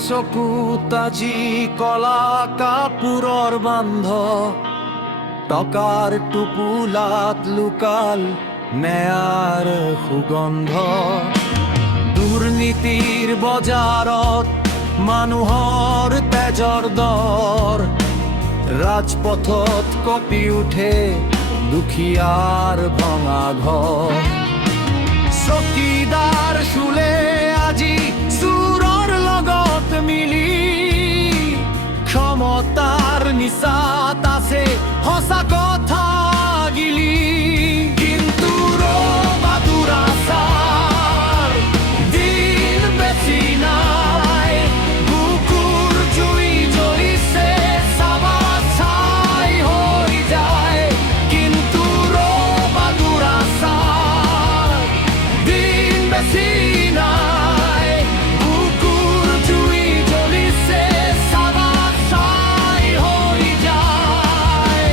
চকুত আজি কলা কাপোৰৰ বান্ধ টকাৰ টোপোলাত লুকাল মেয়াৰ সুগন্ধ দুৰ্নীতিৰ বজাৰত মানুহৰ তেজৰ দৰ ৰাজপথত কঁপি উঠে দুখীয়াৰ ভঙা ঘৰ চকীদাৰ চুলে আজি চোৰৰ লগত মিলি ক্ষমতাৰ নিচাত আছে সঁচা কথা গিলি কিন্তু ৰবা দুৰাচাৰ দিন বেছি নাই বুকুৰ জুই জ্বলিছে চাবা ছাই হৈ যায় কিন্তু ৰবা দুৰাচাৰ দিন বেছি নাই বুকুৰ জুই জ্বলিছে চাবা ছাই হৈ যায়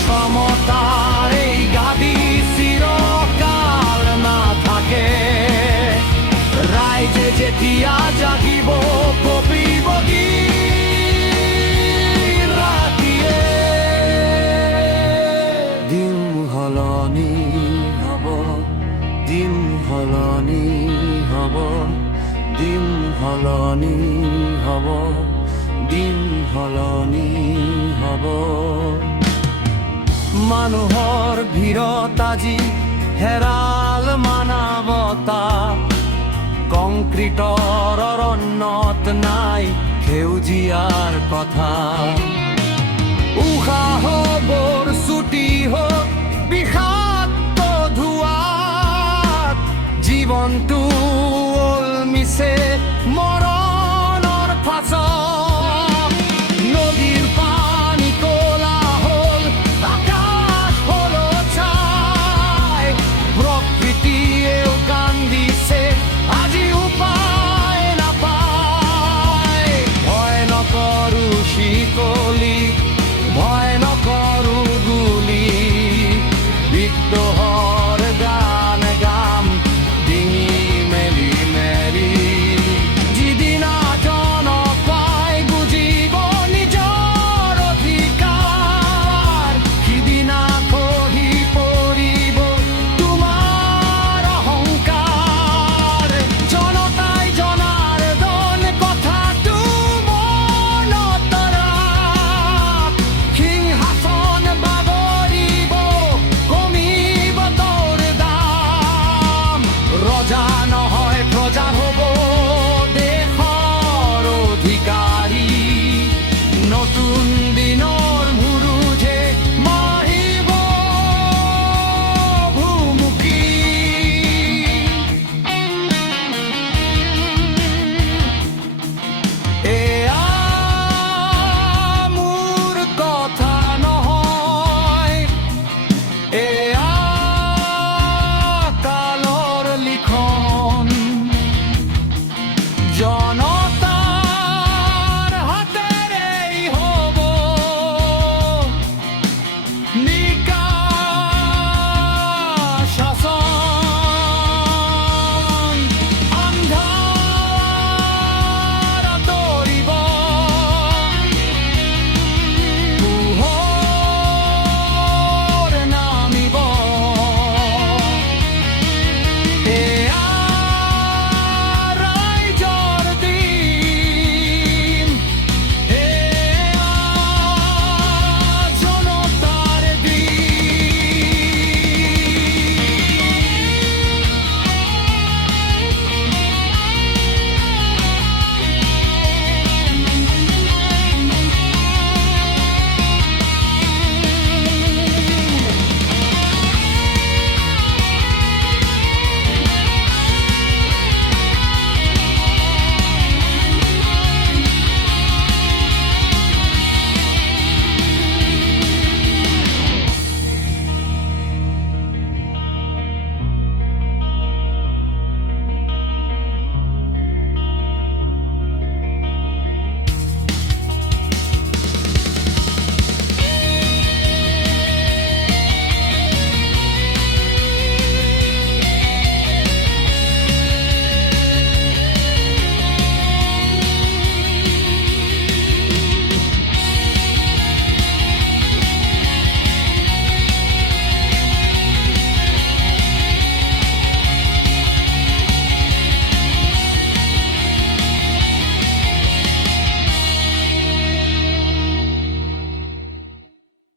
ক্ষমতাৰ এই গাদী চিৰকাল নাথাকে ৰাইজে যেতিয়া জাগিব কঁপিব দিন ৰাতিয়ে দিন সলনি হ'ব দিন সলনি হ'ব দিন সলনি হ'ব দিন সলনি হ'ব মানুহৰ ভিৰত আজি হেৰাল মানৱতা কংক্ৰিটৰ অৰণ্যত নাই সেউজীয়াৰ কথা উশাহবোৰ ছুটি হওক বিষাক্ত ধোঁৱাত জীৱনটো ওলমিছে